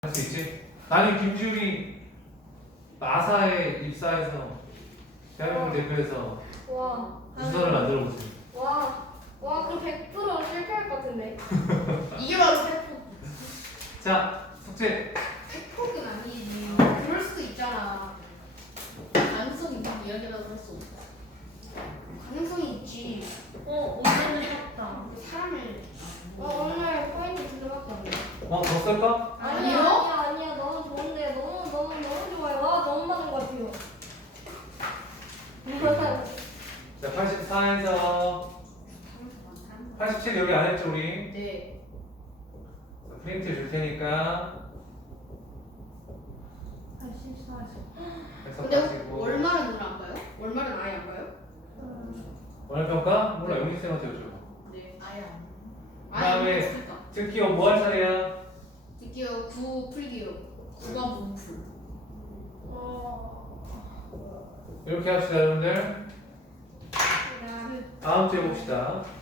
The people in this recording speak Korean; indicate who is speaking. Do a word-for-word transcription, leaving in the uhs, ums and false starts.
Speaker 1: 할 수 있지? 나는 김지훈이 나사에 입사해서 대한민국 대표해서
Speaker 2: 와,
Speaker 1: 우선을 만들어 보세요.
Speaker 2: 와, 와, 그럼 백 퍼센트 실패할 것 같은데.
Speaker 3: 이게 바로 세포.
Speaker 1: 자, 숙제.
Speaker 3: 세포는 아니지. 그럴 수도 있잖아. 가능성이 있는 이야기라고 할 수 없어. 가능성이 있지.
Speaker 2: 어, 오늘은 했다.
Speaker 3: 사람을.
Speaker 2: 어, 오늘 포인트 들어갔다.
Speaker 1: 어, 더 쓸까?
Speaker 2: 아니야,
Speaker 3: 아니요?
Speaker 2: 아니야, 아니야. 너무 좋은데, 너무, 너무, 너무 좋아요. 와, 너무 많은 것 같아요.
Speaker 1: 자, 팔십사에서 팔십칠 여기 안 했죠, 우리?
Speaker 3: 네.
Speaker 1: 자, 프린트 줄 테니까
Speaker 3: 근데
Speaker 1: 해석하시고.
Speaker 3: 월말은 오늘 안 봐요? 월말은 아예 안 봐요?
Speaker 1: 오늘 평가? 몰라, 영희쌤한테 여쭤봐.
Speaker 3: 네. 아예 안.
Speaker 1: 그다음에
Speaker 3: 없으니까.
Speaker 1: 특기요 뭐 할 차례야?
Speaker 3: 듣기요 구 풀기요. 구가 문풀.
Speaker 2: 어,
Speaker 1: 이렇게 합시다, 여러분들.
Speaker 2: 그냥.
Speaker 1: 다음 주에 봅시다.